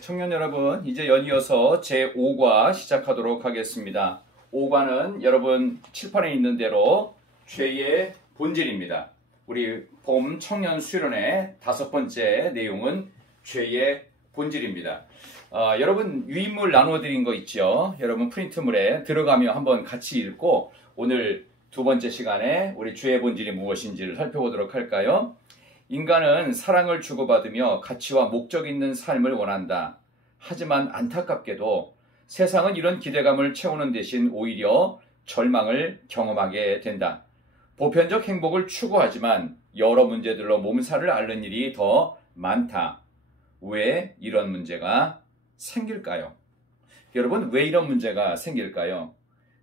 청년 여러분, 이제 연이어서 제5과 시작하도록 하겠습니다. 5과는 여러분 칠판에 있는 대로 죄의 본질입니다. 우리 봄 청년 수련의 5번째 내용은 죄의 본질입니다. 여러분 유인물 나눠드린 거 있죠? 여러분 프린트물에 들어가며 한번 같이 읽고 오늘 두 번째 시간에 우리 죄의 본질이 무엇인지를 살펴보도록 할까요? 인간은 사랑을 주고받으며 가치와 목적 있는 삶을 원한다. 하지만 안타깝게도 세상은 이런 기대감을 채우는 대신 오히려 절망을 경험하게 된다. 보편적 행복을 추구하지만 여러 문제들로 몸살을 앓는 일이 더 많다. 왜 이런 문제가 생길까요? 여러분, 왜 이런 문제가 생길까요?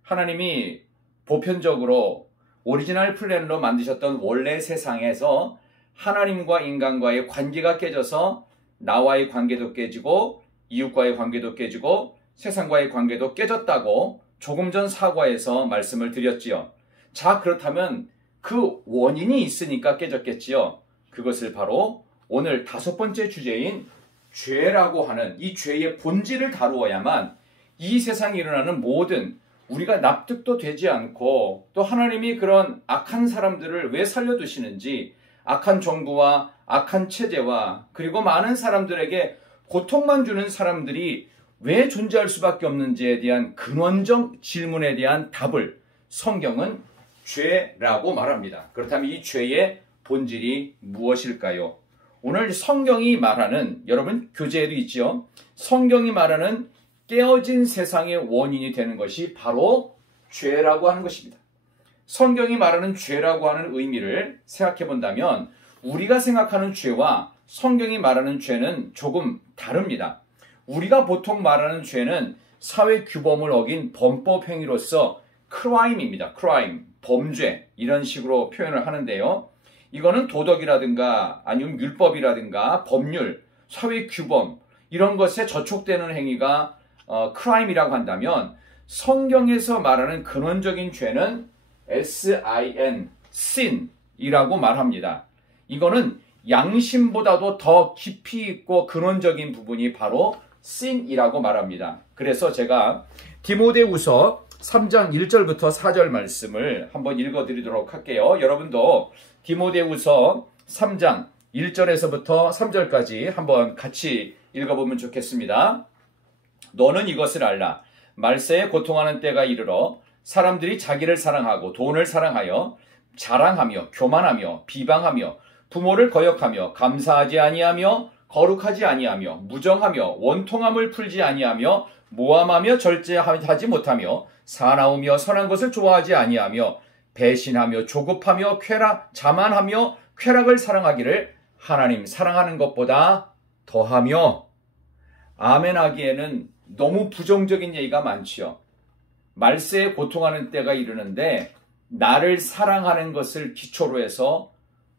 하나님이 보편적으로 오리지널 플랜으로 만드셨던 원래 세상에서 하나님과 인간과의 관계가 깨져서 나와의 관계도 깨지고 이웃과의 관계도 깨지고 세상과의 관계도 깨졌다고 조금 전 사과에서 말씀을 드렸지요. 자, 그렇다면 그 원인이 있으니까 깨졌겠지요. 그것을 바로 오늘 5번째 주제인 죄라고 하는 이 죄의 본질을 다루어야만 이 세상에 일어나는 모든 우리가 납득도 되지 않고 또 하나님이 그런 악한 사람들을 왜 살려두시는지 악한 정부와 악한 체제와 그리고 많은 사람들에게 고통만 주는 사람들이 왜 존재할 수밖에 없는지에 대한 근원적 질문에 대한 답을 성경은 죄라고 말합니다. 그렇다면 이 죄의 본질이 무엇일까요? 오늘 성경이 말하는, 여러분 교재에도 있죠? 성경이 말하는 깨어진 세상의 원인이 되는 것이 바로 죄라고 하는 것입니다. 성경이 말하는 죄라고 하는 의미를 생각해 본다면 우리가 생각하는 죄와 성경이 말하는 죄는 조금 다릅니다. 우리가 보통 말하는 죄는 사회 규범을 어긴 범법 행위로서 크라임입니다. 크라임, 범죄 이런 식으로 표현을 하는데요. 이거는 도덕이라든가 아니면 율법이라든가 법률, 사회 규범 이런 것에 저촉되는 행위가 크라임이라고 한다면 성경에서 말하는 근원적인 죄는 sin, sin이라고 말합니다. 이거는 양심보다도 더 깊이 있고 근원적인 부분이 바로 sin이라고 말합니다. 그래서 제가 디모데후서 3장 1절부터 4절 말씀을 한번 읽어드리도록 할게요. 여러분도 디모데후서 3장 1절에서부터 3절까지 한번 같이 읽어보면 좋겠습니다. 너는 이것을 알라. 말세에 고통하는 때가 이르러 사람들이 자기를 사랑하고 돈을 사랑하여 자랑하며 교만하며 비방하며 부모를 거역하며 감사하지 아니하며 거룩하지 아니하며 무정하며 원통함을 풀지 아니하며 모함하며 절제하지 못하며 사나우며 선한 것을 좋아하지 아니하며 배신하며 조급하며 자만하며 쾌락을 사랑하기를 하나님 사랑하는 것보다 더하며. 아멘 하기에는 너무 부정적인 얘기가 많지요. 말세에 고통하는 때가 이르는데 나를 사랑하는 것을 기초로 해서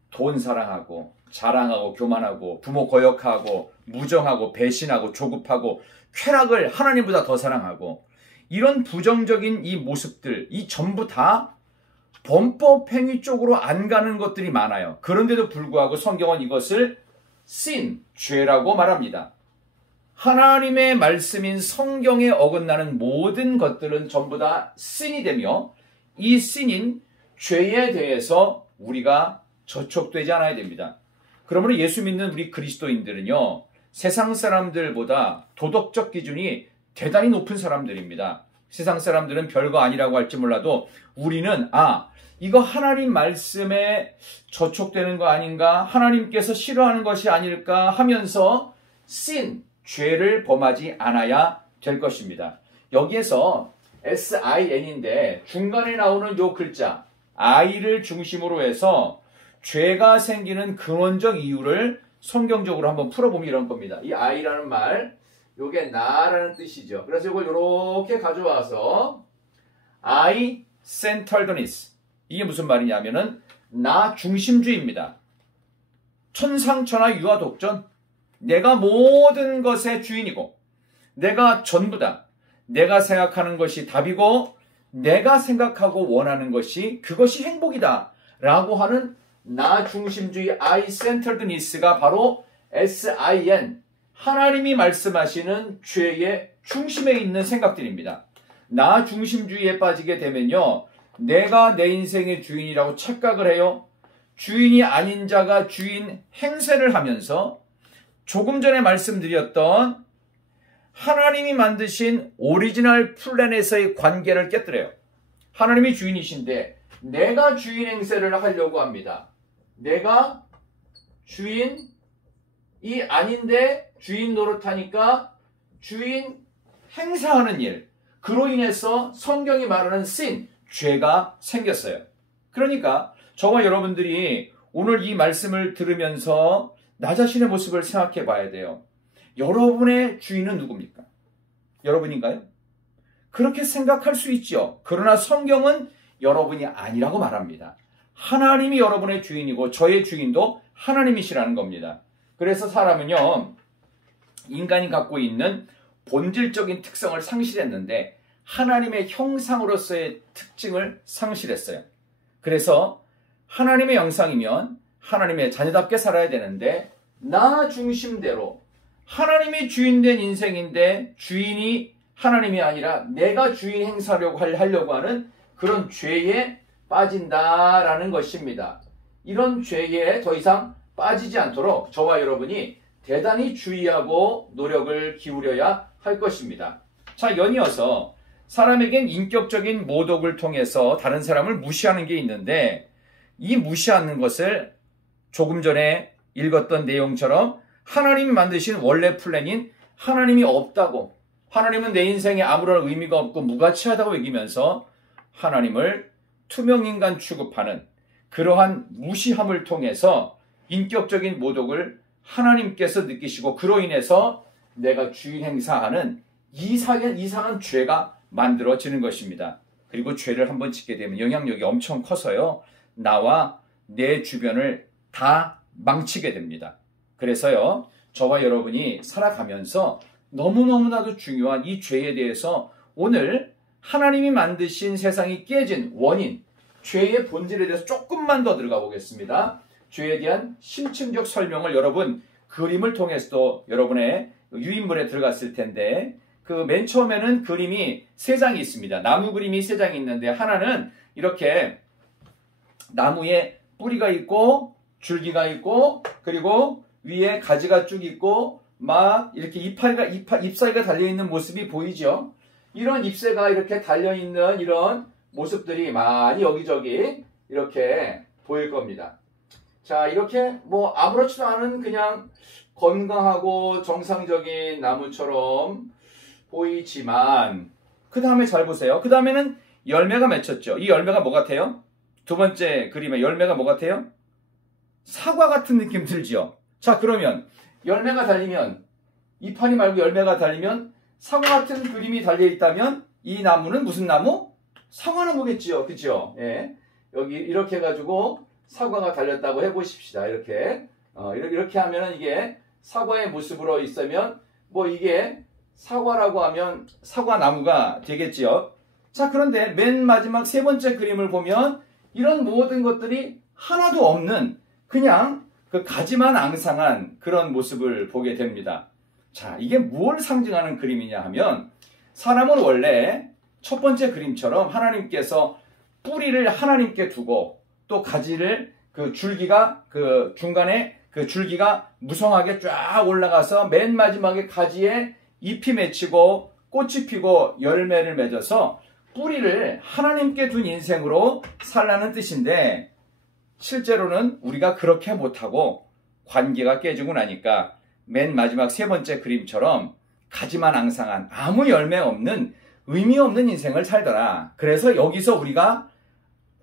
돈 사랑하고 자랑하고 교만하고 부모 거역하고 무정하고 배신하고 조급하고 쾌락을 하나님보다 더 사랑하고 이런 부정적인 이 모습들 이 전부 다 범법 행위 쪽으로 안 가는 것들이 많아요. 그런데도 불구하고 성경은 이것을 sin, 죄라고 말합니다. 하나님의 말씀인 성경에 어긋나는 모든 것들은 전부 다 sin이 되며 이 sin인 죄에 대해서 우리가 저촉되지 않아야 됩니다. 그러므로 예수 믿는 우리 그리스도인들은요, 세상 사람들보다 도덕적 기준이 대단히 높은 사람들입니다. 세상 사람들은 별거 아니라고 할지 몰라도 우리는 이거 하나님 말씀에 저촉되는 거 아닌가? 하나님께서 싫어하는 것이 아닐까? 하면서 sin, 죄를 범하지 않아야 될 것입니다. 여기에서 sin인데 중간에 나오는 요 글자 i를 중심으로 해서 죄가 생기는 근원적 이유를 성경적으로 한번 풀어보면 이런 겁니다. 이 i라는 말, 요게 나라는 뜻이죠. 그래서 이걸 이렇게 가져와서 I-centeredness, 이게 무슨 말이냐면은 나 중심주의입니다. 천상천하 유아독전, 내가 모든 것의 주인이고 내가 전부다. 내가 생각하는 것이 답이고 내가 생각하고 원하는 것이 그것이 행복이다 라고 하는 나 중심주의 I-centeredness가 바로 SIN, 하나님이 말씀하시는 죄의 중심에 있는 생각들입니다. 나 중심주의에 빠지게 되면요, 내가 내 인생의 주인이라고 착각을 해요. 주인이 아닌 자가 주인 행세를 하면서 조금 전에 말씀드렸던 하나님이 만드신 오리지널 플랜에서의 관계를 깨뜨려요. 하나님이 주인이신데 내가 주인 행세를 하려고 합니다. 내가 주인이 아닌데 주인 노릇하니까 주인 행사하는 일, 그로 인해서 성경이 말하는 sin, 죄가 생겼어요. 그러니까 저와 여러분들이 오늘 이 말씀을 들으면서 나 자신의 모습을 생각해 봐야 돼요. 여러분의 주인은 누굽니까? 여러분인가요? 그렇게 생각할 수 있죠. 그러나 성경은 여러분이 아니라고 말합니다. 하나님이 여러분의 주인이고 저의 주인도 하나님이시라는 겁니다. 그래서 사람은요, 인간이 갖고 있는 본질적인 특성을 상실했는데 하나님의 형상으로서의 특징을 상실했어요. 그래서 하나님의 영상이면 하나님의 자녀답게 살아야 되는데 나 중심대로 하나님이 주인된 인생인데 주인이 하나님이 아니라 내가 주인 행사하려고 하려고 하는 그런 죄에 빠진다라는 것입니다. 이런 죄에 더 이상 빠지지 않도록 저와 여러분이 대단히 주의하고 노력을 기울여야 할 것입니다. 자, 연이어서 사람에겐 인격적인 모독을 통해서 다른 사람을 무시하는 게 있는데 이 무시하는 것을 조금 전에 읽었던 내용처럼 하나님이 만드신 원래 플랜인 하나님이 없다고, 하나님은 내 인생에 아무런 의미가 없고 무가치하다고 여기면서 하나님을 투명인간 취급하는 그러한 무시함을 통해서 인격적인 모독을 하나님께서 느끼시고 그로 인해서 내가 주인 행사하는 이상한 죄가 만들어지는 것입니다. 그리고 죄를 한번 짓게 되면 영향력이 엄청 커서요, 나와 내 주변을 다 망치게 됩니다. 그래서요, 저와 여러분이 살아가면서 너무너무나도 중요한 이 죄에 대해서 오늘 하나님이 만드신 세상이 깨진 원인, 죄의 본질에 대해서 조금만 더 들어가 보겠습니다. 죄에 대한 심층적 설명을 여러분 그림을 통해서도 여러분의 유인물에 들어갔을 텐데 그 맨 처음에는 그림이 세 장이 있습니다. 나무 그림이 세 장이 있는데 하나는 이렇게 나무에 뿌리가 있고 줄기가 있고 그리고 위에 가지가 쭉 있고 막 이렇게 잎사귀가 달려있는 모습이 보이죠. 이런 잎새가 이렇게 달려있는 이런 모습들이 많이 여기저기 이렇게 보일 겁니다. 자, 이렇게 뭐 아무렇지도 않은 그냥 건강하고 정상적인 나무처럼 보이지만 그 다음에 잘 보세요. 그 다음에는 열매가 맺혔죠. 이 열매가 뭐 같아요? 두 번째 그림의 열매가 뭐 같아요? 사과 같은 느낌 들죠. 자, 그러면 열매가 달리면 잎하니 말고 열매가 달리면 사과 같은 그림이 달려있다면 이 나무는 무슨 나무? 사과나무겠지요. 그죠? 예. 여기 이렇게 해가지고 사과가 달렸다고 해보십시다. 이렇게 이렇게 하면은 이게 사과의 모습으로 있으면 뭐 이게 사과라고 하면 사과나무가 되겠지요. 자, 그런데 맨 마지막 세 번째 그림을 보면 이런 모든 것들이 하나도 없는 그냥 그 가지만 앙상한 그런 모습을 보게 됩니다. 자, 이게 무엇을 상징하는 그림이냐 하면 사람은 원래 첫 번째 그림처럼 하나님께서 뿌리를 하나님께 두고 또 가지를 그 줄기가 그 중간에 그 줄기가 무성하게 쫙 올라가서 맨 마지막에 가지에 잎이 맺히고 꽃이 피고 열매를 맺어서 뿌리를 하나님께 둔 인생으로 살라는 뜻인데 실제로는 우리가 그렇게 못하고 관계가 깨지고 나니까 맨 마지막 세 번째 그림처럼 가지만 앙상한 아무 열매 없는 의미 없는 인생을 살더라. 그래서 여기서 우리가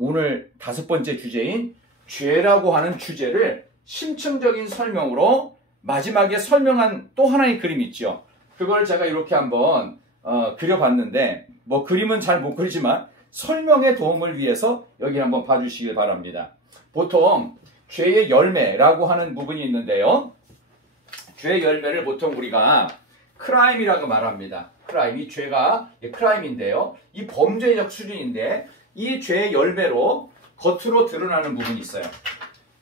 오늘 다섯 번째 주제인 죄라고 하는 주제를 심층적인 설명으로 마지막에 설명한 또 하나의 그림이 있죠. 그걸 제가 이렇게 한번 그려봤는데 뭐 그림은 잘 못 그리지만 설명의 도움을 위해서 여기 한번 봐주시길 바랍니다. 보통 죄의 열매라고 하는 부분이 있는데요. 죄의 열매를 보통 우리가 크라임이라고 말합니다. 크라임, 이 죄가 크라임인데요. 이 범죄적 수준인데 이 죄의 열매로 겉으로 드러나는 부분이 있어요.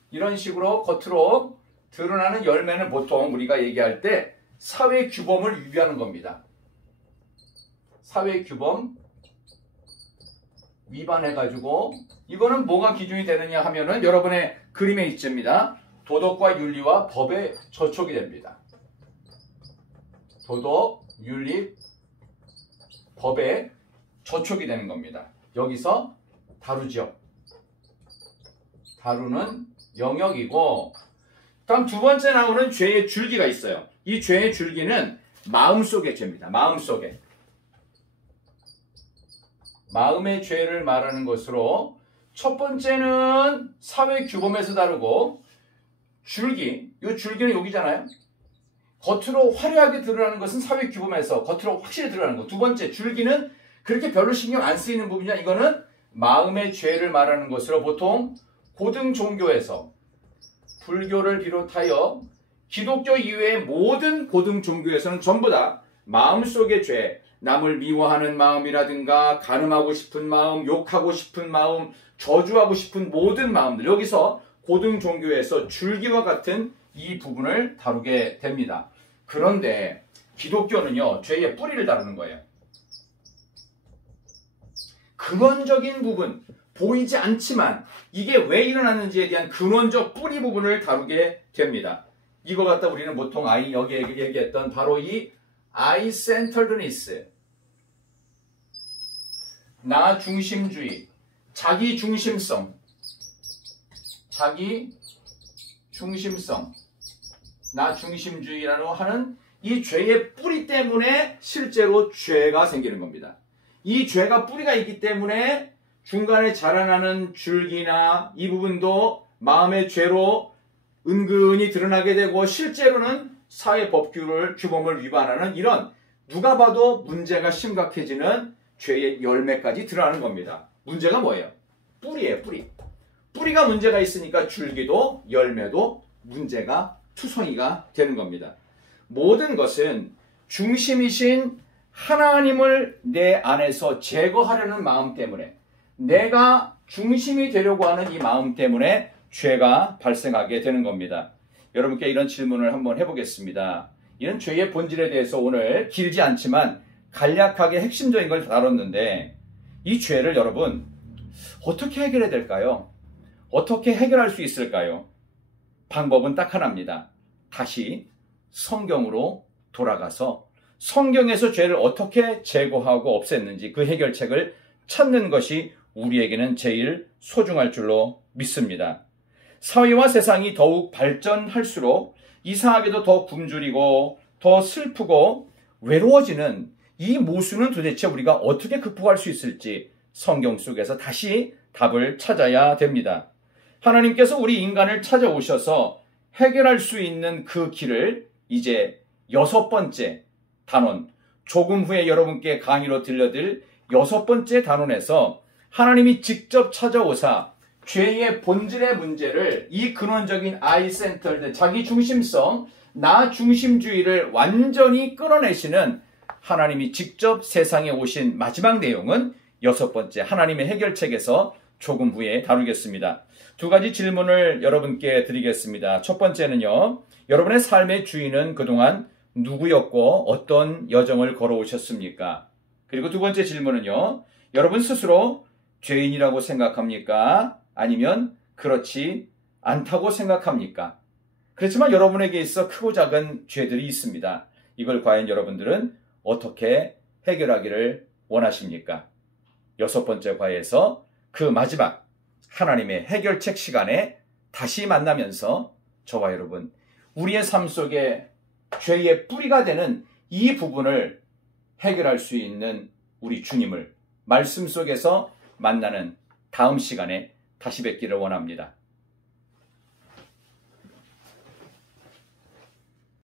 이런 식으로 겉으로 드러나는 열매는 보통 우리가 얘기할 때 사회 규범을 위배하는 겁니다. 사회 규범 위반해가지고 이거는 뭐가 기준이 되느냐 하면은 여러분의 그림에 있습니다. 도덕과 윤리와 법에 저촉이 됩니다. 도덕, 윤리, 법에 저촉이 되는 겁니다. 여기서 다루죠. 다루는 영역이고, 다음 두 번째 나오는 죄의 줄기가 있어요. 이 죄의 줄기는 마음속의 죄입니다. 마음속에. 마음의 죄를 말하는 것으로 첫 번째는 사회 규범에서 다루고, 줄기, 이 줄기는 여기잖아요. 겉으로 화려하게 드러나는 것은 사회 규범에서 겉으로 확실히 드러나는 것. 두 번째, 줄기는 그렇게 별로 신경 안 쓰이는 부분이냐. 이거는 마음의 죄를 말하는 것으로 보통 고등 종교에서, 불교를 비롯하여 기독교 이외의 모든 고등 종교에서는 전부 다 마음속의 죄, 남을 미워하는 마음이라든가 간음하고 싶은 마음, 욕하고 싶은 마음, 저주하고 싶은 모든 마음들, 여기서 고등 종교에서 줄기와 같은 이 부분을 다루게 됩니다. 그런데 기독교는요, 죄의 뿌리를 다루는 거예요. 근원적인 부분, 보이지 않지만 이게 왜 일어났는지에 대한 근원적 뿌리 부분을 다루게 됩니다. 이거 갖다 우리는 보통 여기 얘기했던 바로 이 I-centeredness, 나 중심주의, 자기 중심성, 나 중심주의라고 하는 이 죄의 뿌리 때문에 실제로 죄가 생기는 겁니다. 이 죄가 뿌리가 있기 때문에 중간에 자라나는 줄기나 이 부분도 마음의 죄로 은근히 드러나게 되고, 실제로는 사회 규범을 위반하는 이런 누가 봐도 문제가 심각해지는 죄의 열매까지 드러나는 겁니다. 문제가 뭐예요? 뿌리예요, 뿌리. 뿌리가 문제가 있으니까 줄기도 열매도 문제가 투성이가 되는 겁니다. 모든 것은 중심이신 하나님을 내 안에서 제거하려는 마음 때문에, 내가 중심이 되려고 하는 이 마음 때문에 죄가 발생하게 되는 겁니다. 여러분께 이런 질문을 한번 해보겠습니다. 이런 죄의 본질에 대해서 오늘 길지 않지만 간략하게 핵심적인 걸 다뤘는데, 이 죄를 여러분 어떻게 해결해야 될까요? 어떻게 해결할 수 있을까요? 방법은 딱 하나입니다. 다시 성경으로 돌아가서 성경에서 죄를 어떻게 제거하고 없앴는지 그 해결책을 찾는 것이 우리에게는 제일 소중할 줄로 믿습니다. 사회와 세상이 더욱 발전할수록 이상하게도 더 굶주리고 더 슬프고 외로워지는 이 모순은 도대체 우리가 어떻게 극복할 수 있을지 성경 속에서 다시 답을 찾아야 됩니다. 하나님께서 우리 인간을 찾아오셔서 해결할 수 있는 그 길을 이제 6번째 단원, 조금 후에 여러분께 강의로 들려드릴 6번째 단원에서 하나님이 직접 찾아오사 죄의 본질의 문제를, 이 근원적인 I-centered, 자기 중심성, 나 중심주의를 완전히 끌어내시는 하나님이 직접 세상에 오신 마지막 내용은 6번째 하나님의 해결책에서 조금 후에 다루겠습니다. 두 가지 질문을 여러분께 드리겠습니다. 첫 번째는요, 여러분의 삶의 주인은 그동안 누구였고 어떤 여정을 걸어오셨습니까? 그리고 두 번째 질문은요, 여러분 스스로 죄인이라고 생각합니까? 아니면 그렇지 않다고 생각합니까? 그렇지만 여러분에게 있어 크고 작은 죄들이 있습니다. 이걸 과연 여러분들은 어떻게 해결하기를 원하십니까? 6번째 과에서 그 마지막 하나님의 해결책 시간에 다시 만나면서 저와 여러분, 우리의 삶 속에 죄의 뿌리가 되는 이 부분을 해결할 수 있는 우리 주님을 말씀 속에서 만나는 다음 시간에 다시 뵙기를 원합니다.